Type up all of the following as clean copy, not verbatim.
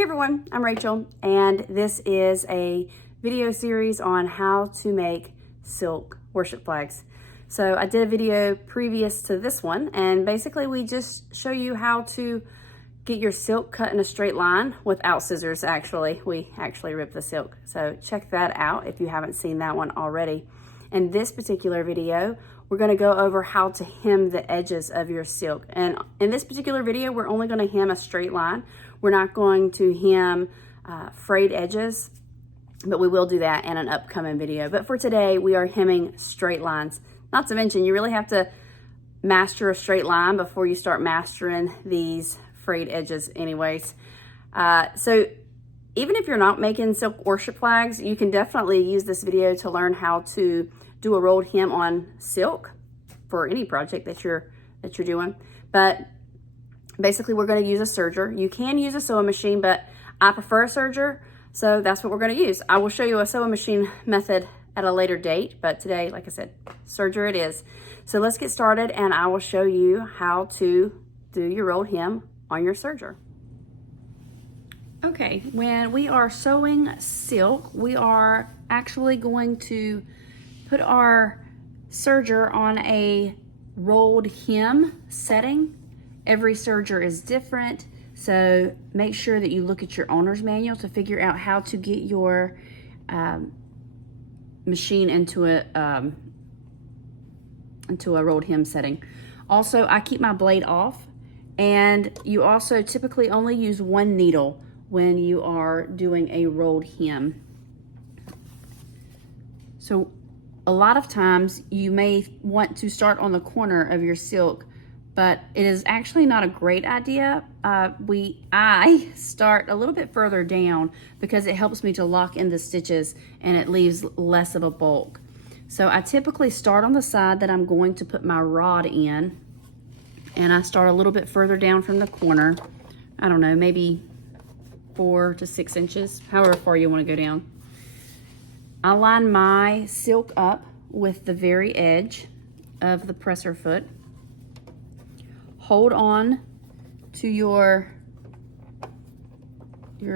Hey everyone, I'm Rachel, and this is a video series on how to make silk worship flags. So I did a video previous to this one, and basically we just show you how to get your silk cut in a straight line without scissors. We actually rip the silk. So check that out if you haven't seen that one already. In this particular video, we're going to go over how to hem the edges of your silk. And in this particular video, we're only going to hem a straight line. We're not going to hem frayed edges, but we will do that in an upcoming video. But for today, we are hemming straight lines. Not to mention, you really have to master a straight line before you start mastering these frayed edges anyways. So even if you're not making silk worship flags, you can definitely use this video to learn how to do a rolled hem on silk for any project that you're doing. But basically, we're going to use a serger. You can use a sewing machine, but I prefer a serger, so that's what we're going to use. I will show you a sewing machine method at a later date, but today, like I said, serger it is. So let's get started, and I will show you how to do your rolled hem on your serger. Okay, when we are sewing silk, we are actually going to put our serger on a rolled hem setting. Every serger is different, so make sure that you look at your owner's manual to figure out how to get your machine into a rolled hem setting. Also, I keep my blade off, and you also typically only use one needle when you are doing a rolled hem. So a lot of times you may want to start on the corner of your silk, but it is actually not a great idea. I start a little bit further down because it helps me to lock in the stitches and it leaves less of a bulk. So I typically start on the side that I'm going to put my rod in, and I start a little bit further down from the corner. I don't know, maybe 4 to 6 inches, however far you want to go down. I line my silk up with the very edge of the presser foot. Hold on to your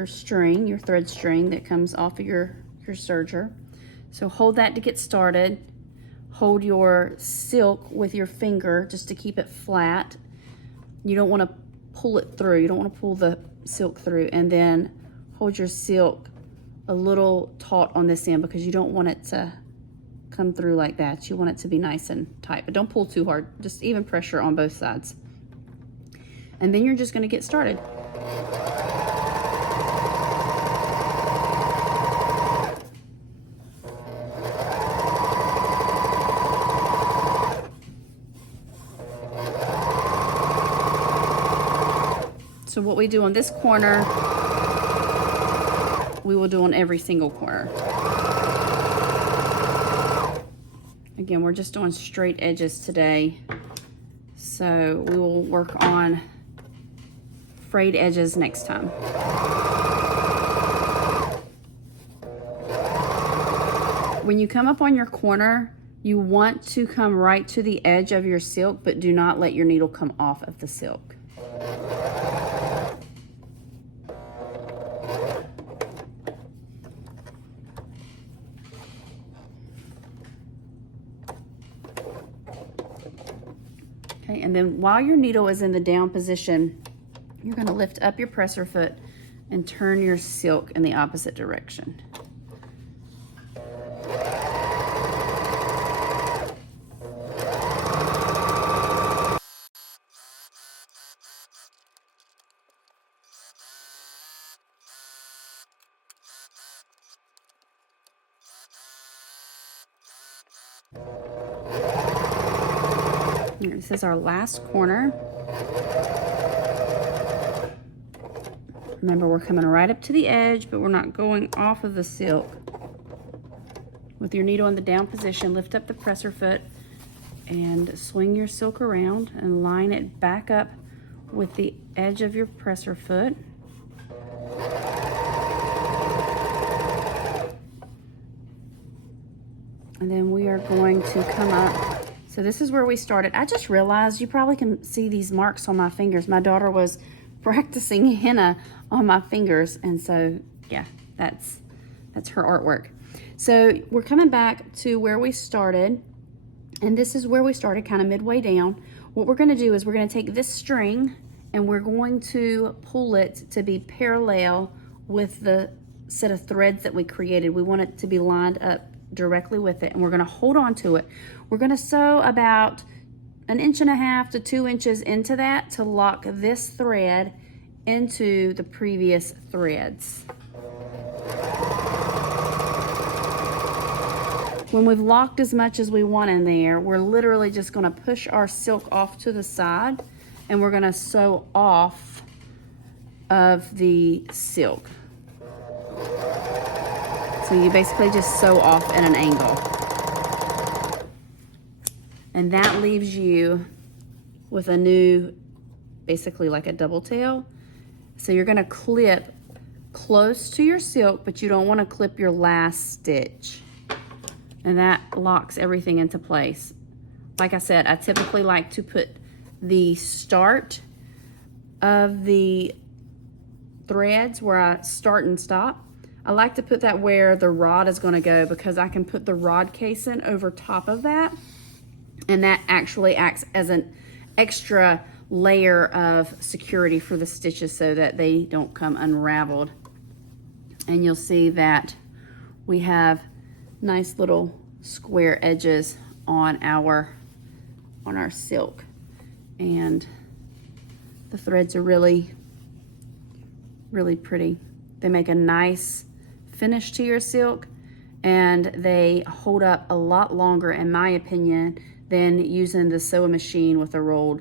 string, your thread string that comes off of your serger. So hold that to get started. Hold your silk with your finger just to keep it flat. You don't want to pull it through. You don't want to pull the silk through, and then hold your silk a little taut on this end because you don't want it to come through like that. You want it to be nice and tight, but don't pull too hard. Just even pressure on both sides. And then you're just going to get started. So what we do on this corner, we will do on every single corner. Again, we're just doing straight edges today, so we will work on frayed edges next time. When you come up on your corner, you want to come right to the edge of your silk, but do not let your needle come off of the silk. Okay, and then while your needle is in the down position, you're going to lift up your presser foot and turn your silk in the opposite direction. This is our last corner. Remember, we're coming right up to the edge, but we're not going off of the silk. With your needle in the down position, lift up the presser foot and swing your silk around and line it back up with the edge of your presser foot. And then we are going to come up. So this is where we started. I just realized you probably can see these marks on my fingers. My daughter was practicing henna on my fingers. And so, yeah, that's her artwork. So we're coming back to where we started. And this is where we started, kind of midway down. What we're gonna do is we're gonna take this string and we're going to pull it to be parallel with the set of threads that we created. We want it to be lined up directly with it, and we're gonna hold on to it. We're gonna sew about 1.5 to 2 inches into that to lock this thread into the previous threads. When we've locked as much as we want in there, we're literally just gonna push our silk off to the side and we're gonna sew off of the silk. So you basically just sew off at an angle. And that leaves you with a new, basically like a double tail. So you're gonna clip close to your silk, but you don't wanna clip your last stitch. And that locks everything into place. Like I said, I typically like to put the start of the threads where I start and stop. I like to put that where the rod is gonna go because I can put the rod casing over top of that, and that actually acts as an extra layer of security for the stitches so that they don't come unraveled. And you'll see that we have nice little square edges on our silk, and the threads are really pretty. They make a nice finish to your silk, and they hold up a lot longer, in my opinion, than using the sewing machine with a rolled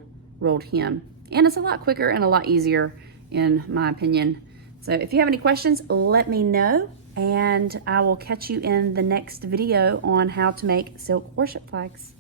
hem. And it's a lot quicker and a lot easier, in my opinion. So if you have any questions, let me know, and I will catch you in the next video on how to make silk worship flags.